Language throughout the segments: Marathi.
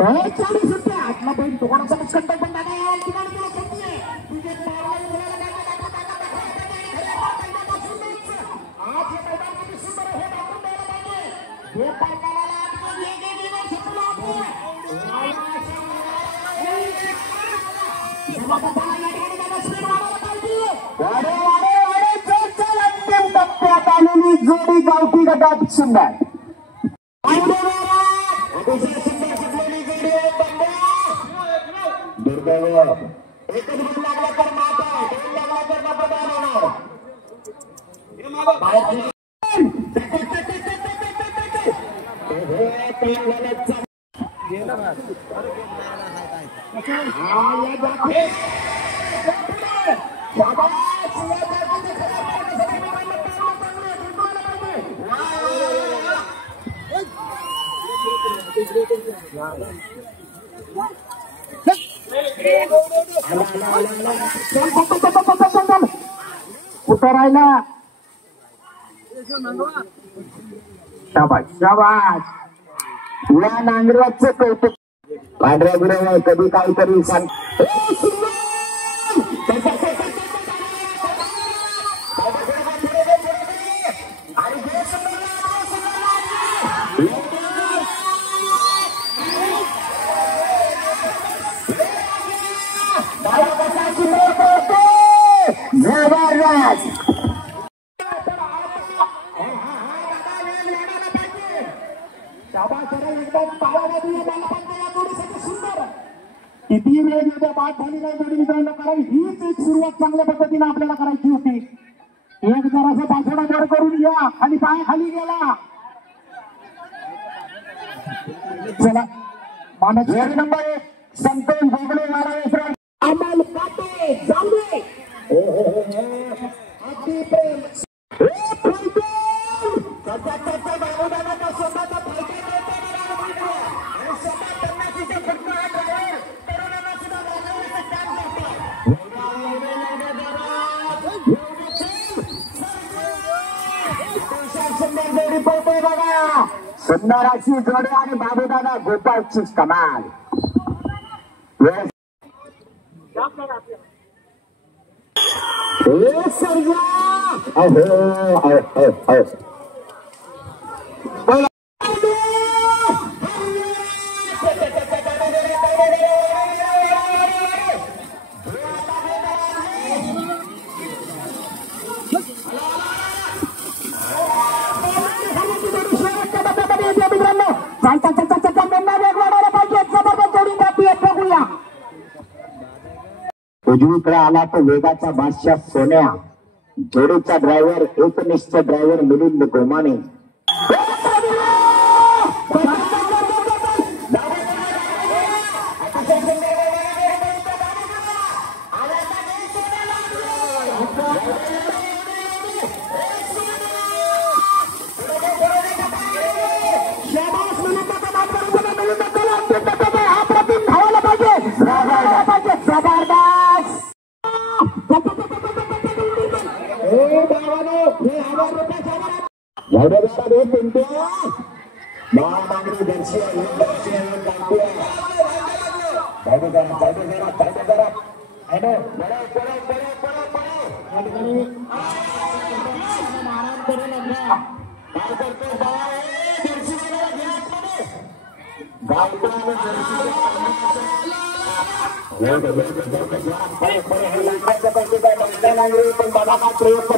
आतला बैल दुकानाचा कंटक पण दादा जोडी गावठी गटात सुंदर एकच बल लागला तर माता दोन लागला तर मतदान होणार उतरायला शाबास शाबास या नांगराचं कौतुक पांढऱ्या गुराला कधी काहीतरी सांग किती वेळ येते बाद झाली नाही जोडी मित्रांनो कारण हीच एक सुरुवात चांगल्या पद्धतीने आपल्याला करायची होती एक जरासा पाठवडा वर करून घ्या खाली पाय खाली गेला चला मानस जोडी नंबर 1 संतोष भोगले महाराज अमल काटे जांभळे अति प्रेम सुंदर अशी जोडी आणि बाबूदादा गोपाळची कमाल उजवीकडे आला तो वेगाचा बादशाह सोन्या जोडीचा ड्रायव्हर एकनिष्ठ ड्रायव्हर मिलिंद गोमाने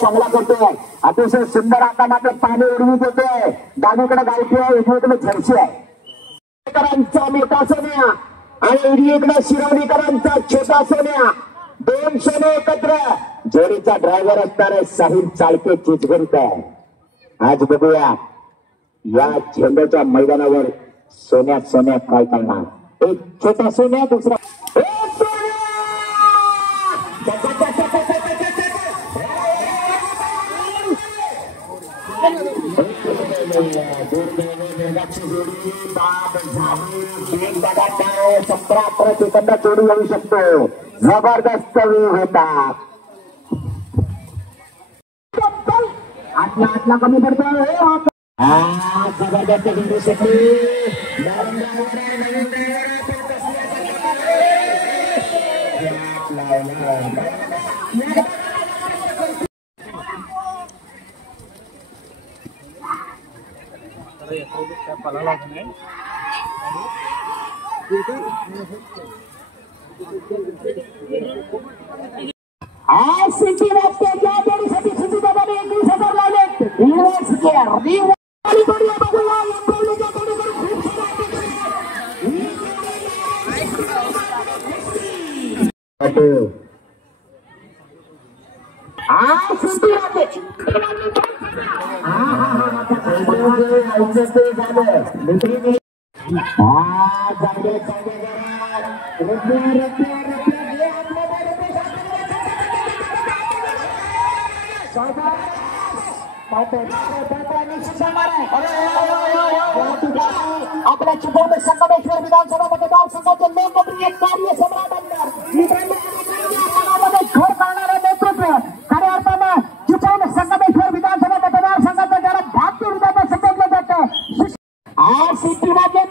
चांगला करतोय अतिशय सुंदर आता मात्र पाणी उडवीत होते डावीकडे गावठी आहे उजवीकडे झरशी आहे मोठा सोन्या आणि उजवीकडे शिरोलीकरांचा छोटा सोन्या दोन सोने एकत्र जोडीचा ड्रायव्हर असणारे साहिल चालके चिचघरीत आहे आज बघूया या झेंड्याच्या मैदानावर सोन्या सोन्या काय करणार एक छोटा सोन्या दुसरा सतरा 18 सेकंदात जोडी येऊ शकतो जबरदस्त वेळ होता आतला कमी पडतो जबरदस्त जोडी आज सिटी वाजते त्या जोडीसाठी सुधी दादाने 21,000 लावलेत. रिवर्स गिअर रिवर्स बढिया बघूया एमडब्ल्यूच्या जोडीकडे खूप सारा आज सिटी वाजते आपल्या चिपळूण संगमेश्वर विधानसभा मतदारसंघाचे लोकप्रिय कार्य सम्राट आमदार घर करणारे नेतृत्व खऱ्या अर्थानं चिपळूण संगमेश्वर विधानसभा मतदारसंघाचा जरा भाग्य विधान समजलं जातं. आज सिटी मध्ये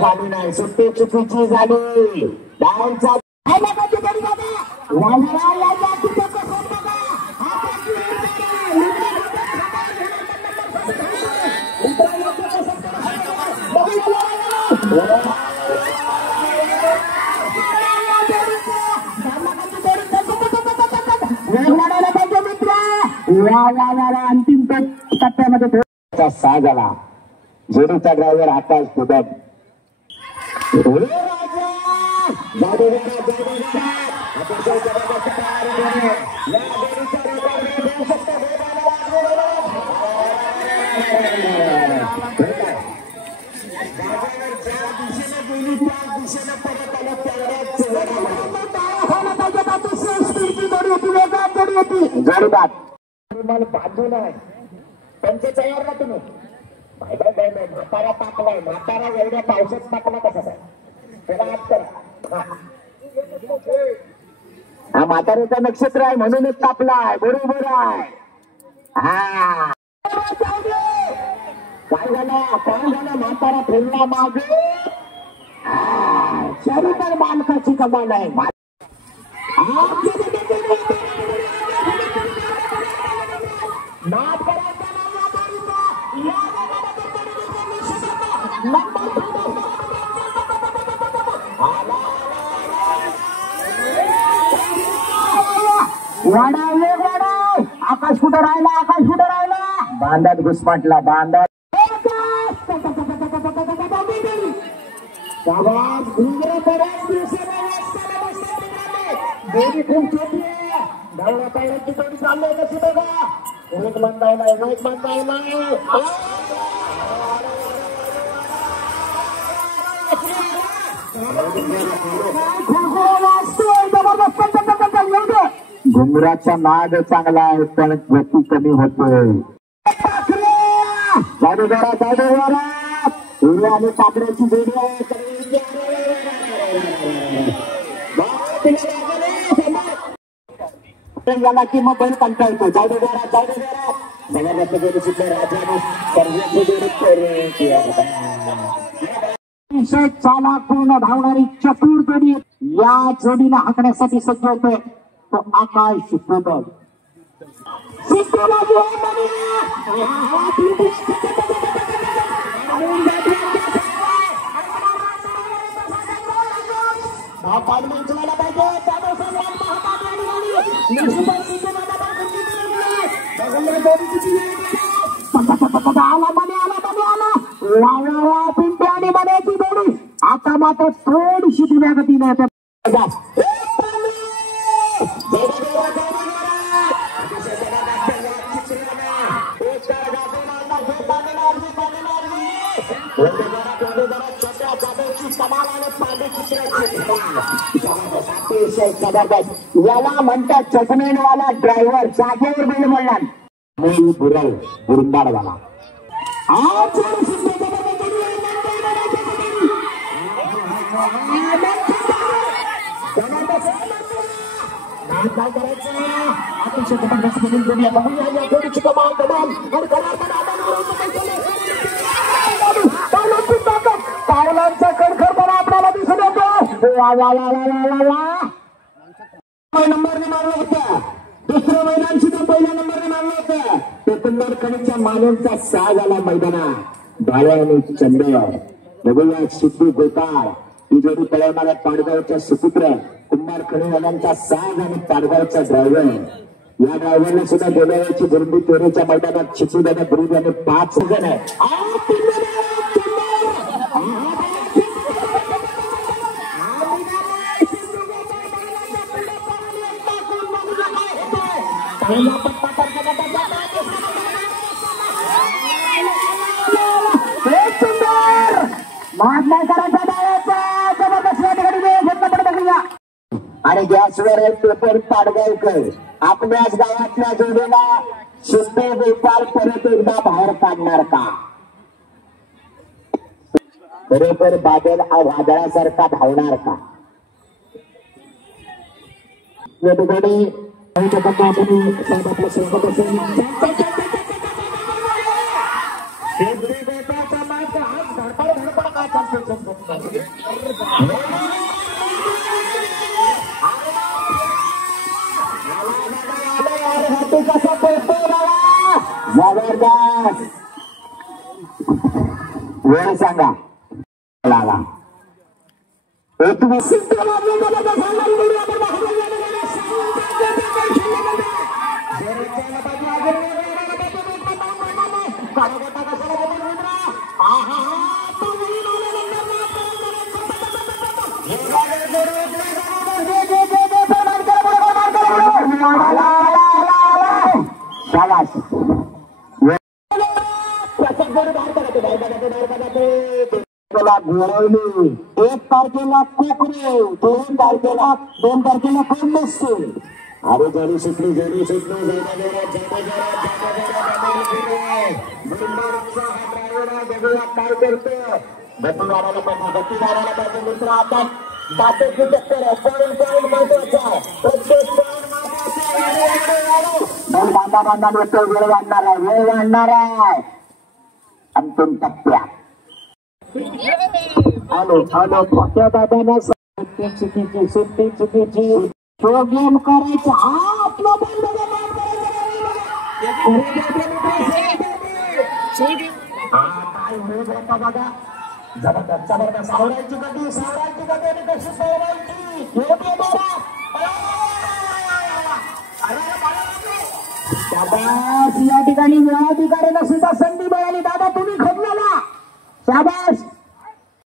झाली नाही सुट्टी चुकीची झाली. डाऊनचा अंतिम टप्प्यामध्ये 6 झाला. जोडीचा ड्रायव्हर आकाश कुदम बाजू नाही त्यांचे तयार ना तुम्ही म्हातारा टाकलाय. म्हातारा एवढ्या पावसात टाकला कसा काय त्याला आत करा. हा म्हाताऱ्याचा नक्षत्र आहे म्हणूनच तापलाय. बरोबर आहे. हा काय झालं म्हातारा फिरला मागे. शरी तर मालकाची कमाल आहे. आकाश कुठं राहिला बांधात घुसमाटला. बांधात खूप छोटी आहे. धावणा पायऱ्यांची जोडी चालली कशी बघा. एक बंदायला घुंगराचा नाद चांगला आहे पण गती कमी होतोय. आणि काकड्याची जोडी आहे. याला की मग बैल कंटाळतो. चालापूर्ण धावणारी चतुर जोडी या जोडीला हाकण्यासाठी सज्ज होतोय तो आकाश कुदम. पिंटे आणि मण्याची जोडी आता मात्र थोडीशी दिव्या गतीने छोट्या जागेची कमाल आणि पांडे चित्राची अतिशय जबरदस्त. याला म्हणतात चटणीवाला ड्रायव्हर, जागेवर बैल म्हणणार मूळ बुरल बुरंदाडवाला. काय करायचं अतिशय जबरदस्त बघून करूया. बघूया या जोडीची कमाल कमाल पावलांचा खडखडपणा आपल्याला दिसून येतो. वा वा वा वा वा वा नंबरने मारलं होतं. दुसऱ्या मैदान सुद्धा पहिल्या नंबरने मारलं होतं. ते कुंभारखणीच्या मानेंचा 6 झाला मैदानात. डाव्या आणि चंद्र बघूया सिद्धू गोपाळ ही जोडी पळवणाऱ्या पाडगावच्या सुपुत्र कुंभारखणी वाल्यांचा 6 आणि पाडगावचा ड्रायव्हर. या ड्रायव्हरने सुद्धा गेल्या वेळची गुरुंडी चोरीच्या मैदानात चिचूदादा गुरुजी आणि 5 जण आहे. आणि गॅसवर पेपर पाडगावकर आपल्याच गावातल्या जोडीला सिद्धू गोपाळ परत एकदा बाहेर काढणार का? बरोबर बादल वादळासारखा धावणार का? या ठिकाणी कसा पळतो जबरदस्त. वेळ सांगा तुम्ही घोळवली. 1 तारखेला कोकरे, 2 तारखेला 2 तारखेला कोण नसते. अरे जरी सुटली जरी सुटली काय करतो गतीवाराला पाहिजे गतीवाराला पाहिजे मित्र. आता बातेची टक्कर आहे. पॉईंट महत्वाचा आहे. प्रत्येक बांधा बांधा वेळ वाढणार आहे. वेळ वाढणार आहे अंतिम टप्प्यात. हॅलो हॅलो पक्या दादांना चुकीची सुट्टी चुकीची तो गेम करायचा. आपला बघा जबरदस्त जबरदस्त सावरायची कधी सावरायची कधी आणि कशी सावरायची शाबास. या ठिकाणी अधिकाऱ्यांना सुद्धा संधी मिळाली. दादा तुम्ही खोदलेला शाबास.